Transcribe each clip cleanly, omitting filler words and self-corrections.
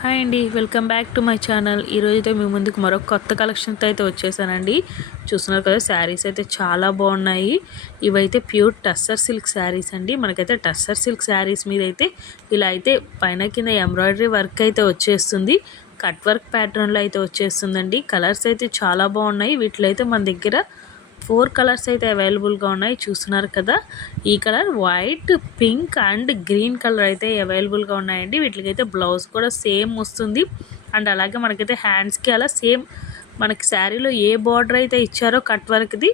Hi అండి, welcome back to my channel. ఈరోజైతే మీ ముందుకు మరొక కొత్త కలెక్షన్తో అయితే వచ్చేసానండి. చూస్తున్నారు కదా, శారీస్ అయితే చాలా బాగున్నాయి. ఇవైతే ప్యూర్ టస్సర్ సిల్క్ శారీస్ అండి. మనకైతే టస్సర్ సిల్క్ శారీస్ మీద అయితే ఇలా అయితే పైన కింద ఎంబ్రాయిడరీ వర్క్ అయితే వచ్చేస్తుంది. కట్ వర్క్ ప్యాటర్న్లో అయితే వచ్చేస్తుందండి. కలర్స్ అయితే చాలా బాగున్నాయి. వీటిలో అయితే మన దగ్గర 4 కలర్స్ అయితే అవైలబుల్గా ఉన్నాయి. చూస్తున్నారు కదా, ఈ colour white, pink and green colour అయితే అవైలబుల్గా ఉన్నాయండి. వీటికైతే బ్లౌజ్ కూడా సేమ్ వస్తుంది. అండ్ అలాగే మనకైతే హ్యాండ్స్కి అలా సేమ్ మనకి శారీలో ఏ బార్డర్ అయితే ఇచ్చారో కట్ వర్క్ది,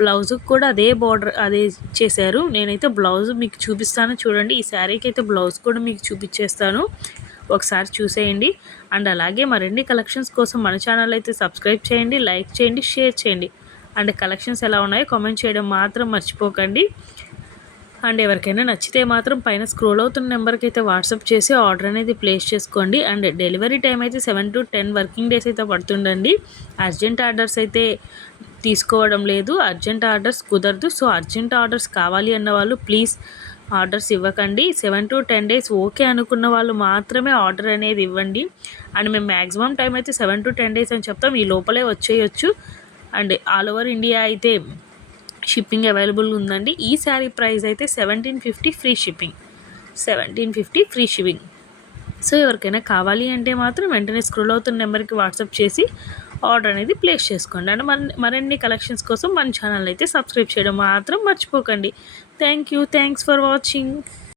బ్లౌజ్కి కూడా అదే బార్డర్ అదే ఇచ్చేసారు. నేనైతే బ్లౌజ్ మీకు చూపిస్తాను చూడండి. ఈ శారీకి అయితే బ్లౌజ్ కూడా మీకు చూపించేస్తాను, ఒకసారి చూసేయండి. అండ్ అలాగే మరిన్ని కలెక్షన్స్ కోసం మన ఛానల్ అయితే సబ్స్క్రైబ్ చేయండి, లైక్ చేయండి, షేర్ చేయండి. అండ్ కలెక్షన్స్ ఎలా ఉన్నాయో కామెంట్ చేయడం మాత్రం మర్చిపోకండి. అండ్ ఎవరికైనా నచ్చితే మాత్రం పైన స్క్రోల్ అవుతున్న నెంబర్కి అయితే వాట్సాప్ చేసి ఆర్డర్ అనేది ప్లేస్ చేసుకోండి. అండ్ డెలివరీ టైం అయితే 7 to 10 వర్కింగ్ డేస్ అయితే పడుతుందండి. అర్జెంట్ ఆర్డర్స్ అయితే తీసుకోవడం లేదు, అర్జెంట్ ఆర్డర్స్ కుదరదు. సో అర్జెంట్ ఆర్డర్స్ కావాలి అన్న వాళ్ళు ప్లీజ్ ఆర్డర్స్ ఇవ్వకండి. 7 to 10 డేస్ ఓకే అనుకున్న వాళ్ళు మాత్రమే ఆర్డర్ అనేది ఇవ్వండి. అండ్ మేము మ్యాక్సిమం టైం అయితే 7 to 10 డేస్ అని చెప్తాం, ఈ లోపలే వచ్చేయచ్చు. అండ్ ఆల్ ఓవర్ ఇండియా అయితే షిప్పింగ్ అవైలబుల్ ఉందండి. ఈ శారీ ప్రైస్ అయితే 1750 free shipping, 1750 free shipping. So ఎవరికైనా కావాలి అంటే మాత్రం వెంటనే స్క్రోల్ అవుతున్న నెంబర్కి వాట్సాప్ చేసి ఆర్డర్ అనేది ప్లేస్ చేసుకోండి. అండ్ మరిన్ని కలెక్షన్స్ కోసం మన ఛానల్ అయితే సబ్స్క్రైబ్ చేయడం మాత్రం మర్చిపోకండి. Thanks for watching.